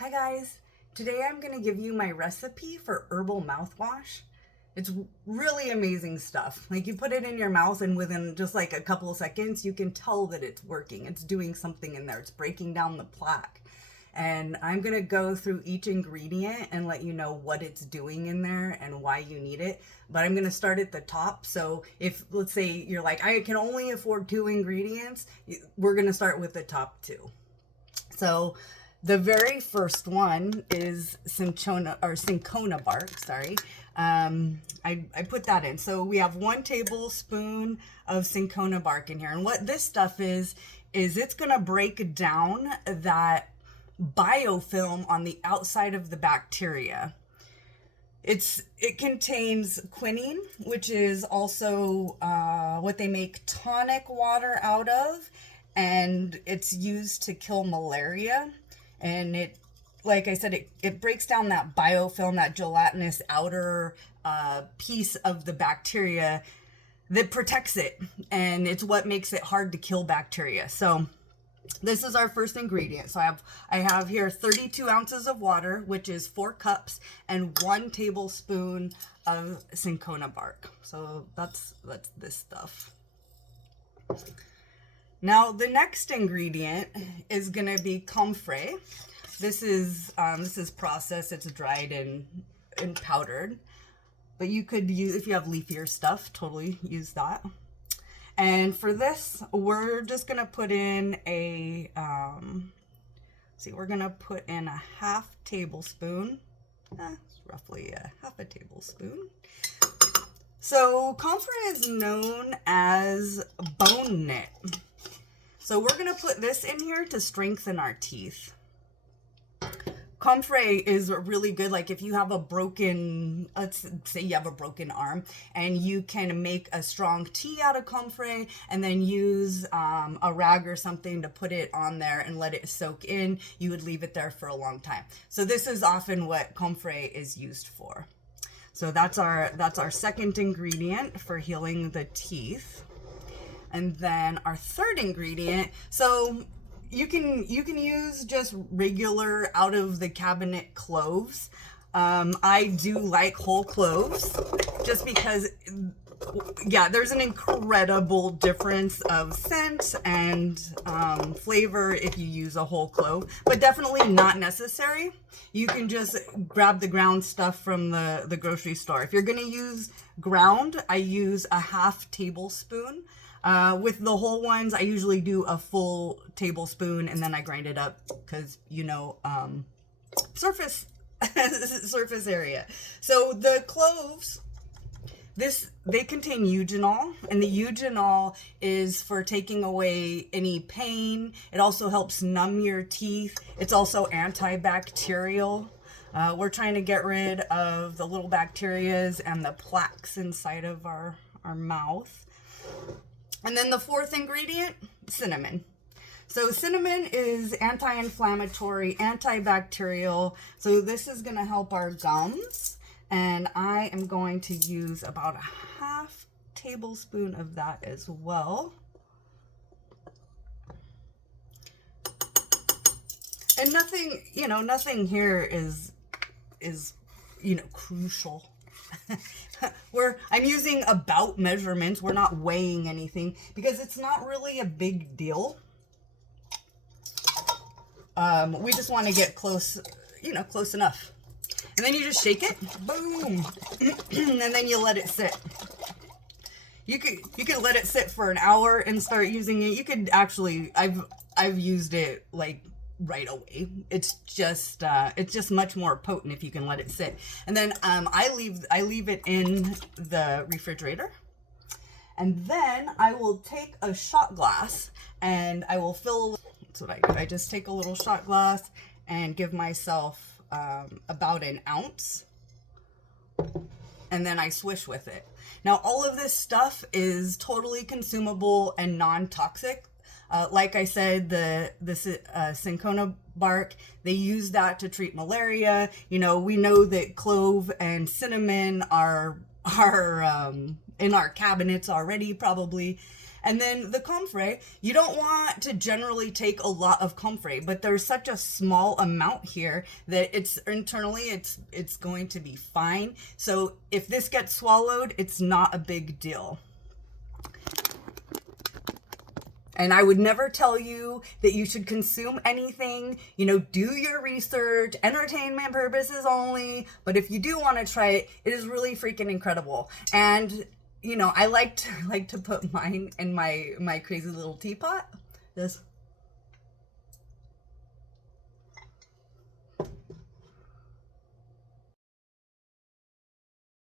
Hi guys, today I'm going to give you my recipe for herbal mouthwash. It's really amazing stuff. Like you put it in your mouth and within just like a couple of seconds, you can tell that it's working. It's doing something in there. It's breaking down the plaque. And I'm going to go through each ingredient and let you know what it's doing in there and why you need it. But I'm going to start at the top. So if, let's say you're like, I can only afford 2 ingredients, we're going to start with the top 2. So the very first one is cinchona bark, sorry. I put that in. So we have 1 tablespoon of cinchona bark in here. And what this stuff is it's gonna break down that biofilm on the outside of the bacteria. It contains quinine, which is also what they make tonic water out of, and it's used to kill malaria. And it, like I said, it breaks down that biofilm, that gelatinous outer piece of the bacteria that protects it, and it's what makes it hard to kill bacteria. So this is our first ingredient. So I have here 32 ounces of water, which is 4 cups, and 1 tablespoon of cinchona bark. So that's this stuff. Now the next ingredient is going to be comfrey. This is processed. It's dried and powdered. But you could use, if you have leafier stuff, totally use that. And for this, we're just going to put in we're going to put in a half tablespoon. It's roughly a half a tablespoon. So comfrey is known as bone knit. So we're going to put this in here to strengthen our teeth. Comfrey is really good, like if you have a broken, let's say you have a broken arm, and you can make a strong tea out of comfrey and then use a rag or something to put it on there and let it soak in. You would leave it there for a long time. So this is often what comfrey is used for. So that's our second ingredient for healing the teeth. And then our third ingredient, so you can use just regular out of the cabinet cloves. I do like whole cloves just because, yeah, there's an incredible difference of scent and flavor if you use a whole clove, but definitely not necessary. You can just grab the ground stuff from the grocery store. If you're going to use ground, I use a half tablespoon. With the whole ones, I usually do a full tablespoon and then I grind it up because, surface area. So the cloves, they contain eugenol, and the eugenol is for taking away any pain. It also helps numb your teeth. It's also antibacterial. We're trying to get rid of the little bacterias and the plaques inside of our mouth. And then the fourth ingredient, cinnamon. So cinnamon is anti-inflammatory, antibacterial. So this is going to help our gums. And I am going to use about a half tablespoon of that as well. And nothing here is crucial. I'm using about measurements. We're not weighing anything because it's not really a big deal. We just want to get close, close enough. And then you just shake it, boom, and then you let it sit. You could let it sit for an hour and start using it. You could actually, I've used it like right away. It's just much more potent if you can let it sit. And then I leave it in the refrigerator, and then I will take a shot glass and I will fill. That's what I do. I just take a little shot glass and give myself about an ounce, and then I swish with it. Now all of this stuff is totally consumable and non-toxic. Like I said, the cinchona bark, they use that to treat malaria. We know that clove and cinnamon are in our cabinets already, probably. And then the comfrey, you don't want to generally take a lot of comfrey, but there's such a small amount here that it's internally, it's going to be fine. So if this gets swallowed, it's not a big deal. And I would never tell you that you should consume anything, you know, do your research, entertainment purposes only. But if you do want to try it, it is really freaking incredible. And, you know, I like to put mine in my crazy little teapot. This.